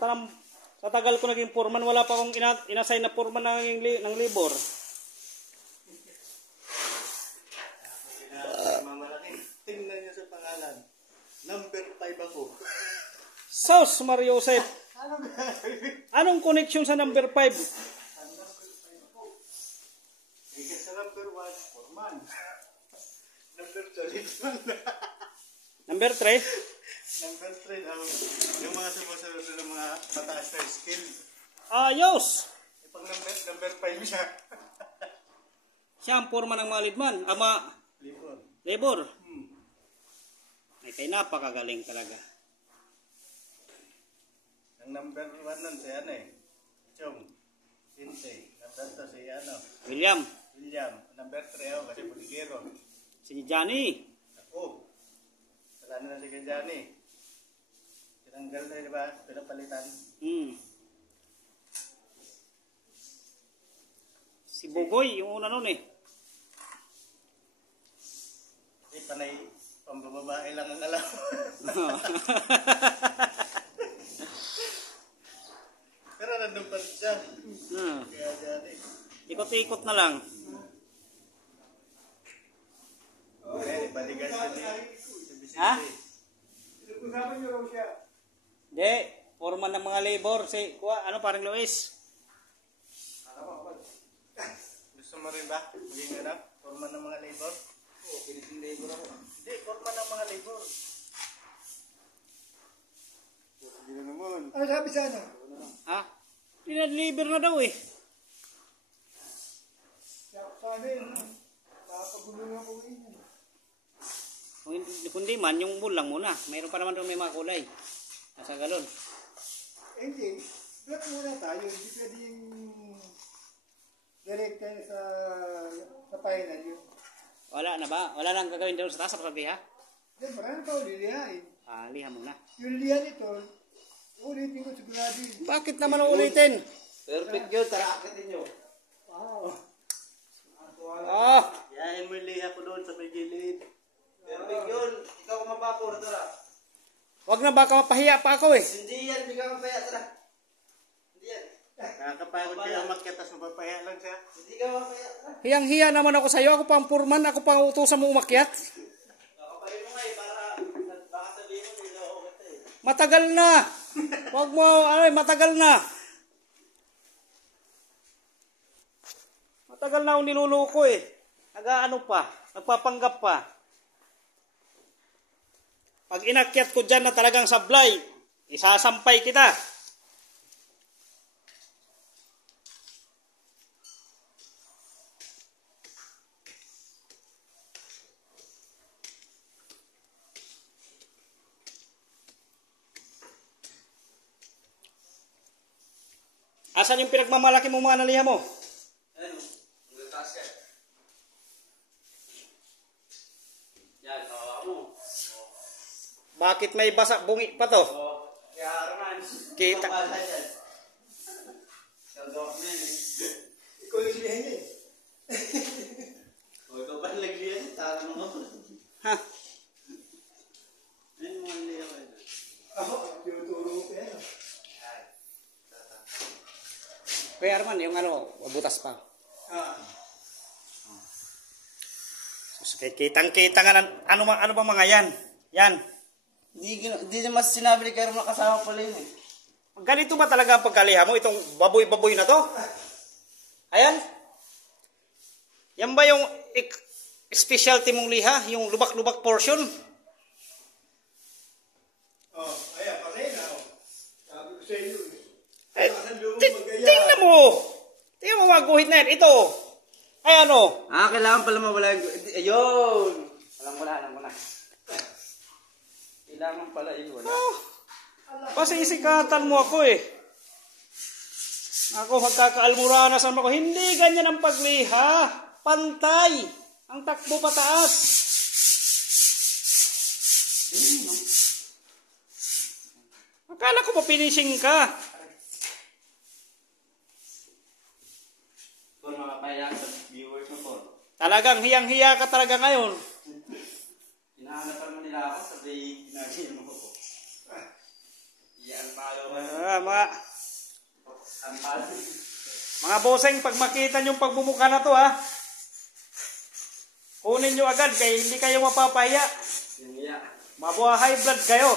Sa tagal ko naging foreman, wala pa akong inassign na foreman ng labor. Tingnan niyo sa pangalan. Number 5 ako. Sos, Mario Joseph. Anong connection sa number 5? Sa number 1, foreman. Number 2, lineman. Number 3? Number 3, yung mga sumusunod ng mga mataas na skill. Ayos! Pag number 5 siya. Siya ang foreman ng mga leadman. Labor. Ay, kay napakagaling talaga. Ang number 1 nun si Chong. Sinte. Number 2 si William. Number 3 ako kasi Puligero. Si Johnny. Ako. Wala na si Johnny. Tinanggal na, di ba? Pinapalitan. Si Bugoy, yung una nun eh. Panay, pambababae lang ang alam. Pero nandun pa rin siya. Kaya Johnny. Ikot-ikot na lang. Okay, balikan siya ni Ha? Hindi, foreman ng mga labor. Parang Luis? Gusto mo rin ba? Maging foreman ng mga labor? Oo, finishing labor ako. Hindi, foreman ng mga labor. Hindi na naman. Ano sabi sa ano? Ha? Pinadeliver na daw eh. Sana yun. Papagulo nga po yun. Kundi man, yung bull lang muna. Mayroon pa naman doon may mga kulay. Nasa galon. Hindi. Black muna tayo. Hindi pwede yung direct tayo sa final yun. Wala na ba? Wala lang gagawin doon sa taas sa sabi ha? Then marami pa ulilihain. Liha muna. Yung lihan ito, ulitin ko sigurado yun. Bakit naman ulitin? Perfect yun, tara akitin nyo. Wow. Yahin mo yung liha ko doon sa may gilid. Perfect yun. Ikaw mapapuro, tara. Wag na, baka mapahiya pa ako eh. Hindi yan, hindi ka mapaya, tara. Hindi yan. Nakakapagod kayo umakyat, tapos mapapahiya lang siya. Hindi ka mapaya, tara. Hiyang-hiya naman ako sa'yo. Ako pang foreman. Ako pang utusan mo umakyat. Kakapahin mo nga eh, para baka sabihin mo, hindi na ako kita eh. Matagal na. Wag mo, matagal na. Matagal na akong niluluko eh. Nag-ano pa. Nagpapanggap pa. Pag inakyat ko dyan na talagang sablay, isasampay kita. Asan yung pinagmamalaki mong mga naliha mo? Ayun, magtaas ka. Yan, kawawa mo. Bakit may basa bungi pa to? Kaya Arman, Kita. ikaw pala yan. Saldok na yan eh. Ikaw yung silihan niya eh. O, ikaw pala nagliyan, tara mo ako. Ha? Ayun, mga niliyan ko yun. Ako, tinuturo ko pa yan. Kuya Arman, yung butas pa. Kitang-kita nga, ano ba mga yan? Yan. Hindi naman sinabi ni Karo kasama pala yun eh. Ganito ba talaga ang pagkaliha mo? Itong baboy-baboy na to? Ayan. Yan ba yung specialty mong liha? Yung lubak-lubak portion? Ayan, patay na. Sabi ko sa iyo eh. Tingnan mo! Tingnan mo mga guhit na yan. Ito. Ay ano? Kailangan pala mawala yung... Ayun! Walang wala. Kailangan pala yun, wala. Pasisikatan mo ako eh. Ako, magkakaalmuranas naman ako. Hindi ganyan ang pagliha. Pantay. Ang takbo pataas. Akala ko pa finishing ka. Kung makapayaan sa viewers mo po. Talagang hiyang-hiya ka talaga ngayon. Hinahanap naman nila ako, sabi ginagawa mo ko. Mga bossing, pag makita nyo pagbumuka na to ha, kunin nyo agad kaya hindi kayo mapapahiya. Mabuha high blood kayo.